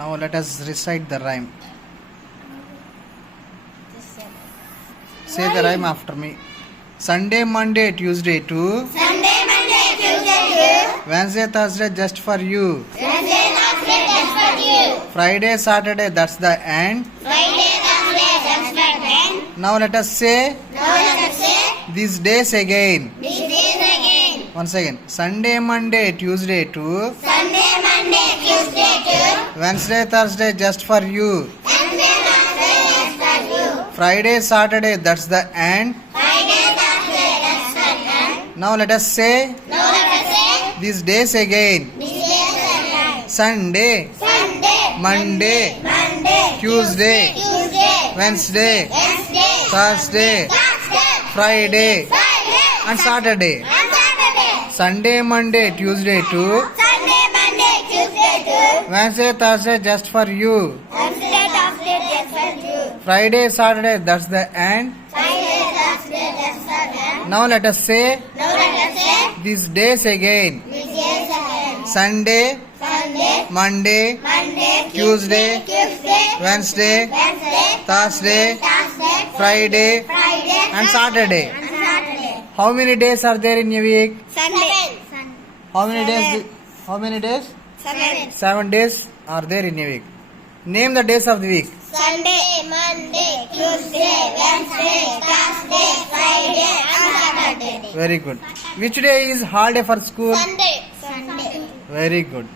Now let us recite the rhyme. Say the rhyme after me. Sunday, Monday, Tuesday to Sunday, Monday, Tuesday to Wednesday, Thursday just for you. Wednesday, Thursday, just for you. Friday, Saturday that's the end. Friday, Thursday, just for then. Now let us say Now let us say these days again. these days again. Once again. Sunday, Monday, Tuesday to Sunday, Monday, Tuesday to Wednesday, Thursday just for you. Wednesday, Thursday, just for you. Friday, Saturday that's the end. Friday, Thursday, just for then. Now let us say Now let us say these days again. these days again. Sunday, Sunday, Monday, Monday, Tuesday, Tuesday, Wednesday, Wednesday, Thursday, Thursday, Friday Friday, and Saturday. and Saturday. Sunday, Monday, Tuesday to Sunday, Monday, Tuesday to Wednesday, Thursday just for you. Wednesday, Thursday, just for you. Friday, Saturday that's the end. Friday, Thursday, just for them. Now let us say Now let us say these days again. these days again. Sunday, Sunday, Monday, Monday, Tuesday, Tuesday, Wednesday, Wednesday, Thursday, Thursday, Friday Friday, and Saturday. and Saturday. How many days are there in a week? Sunday. How many Seven. days? How many days? 7. 7 days are there in a week. Name the days of the week. Sunday, Monday, Tuesday, Wednesday, Thursday, Friday, and Saturday. Very good. Which day is holiday for school? Sunday. Sunday. Very good.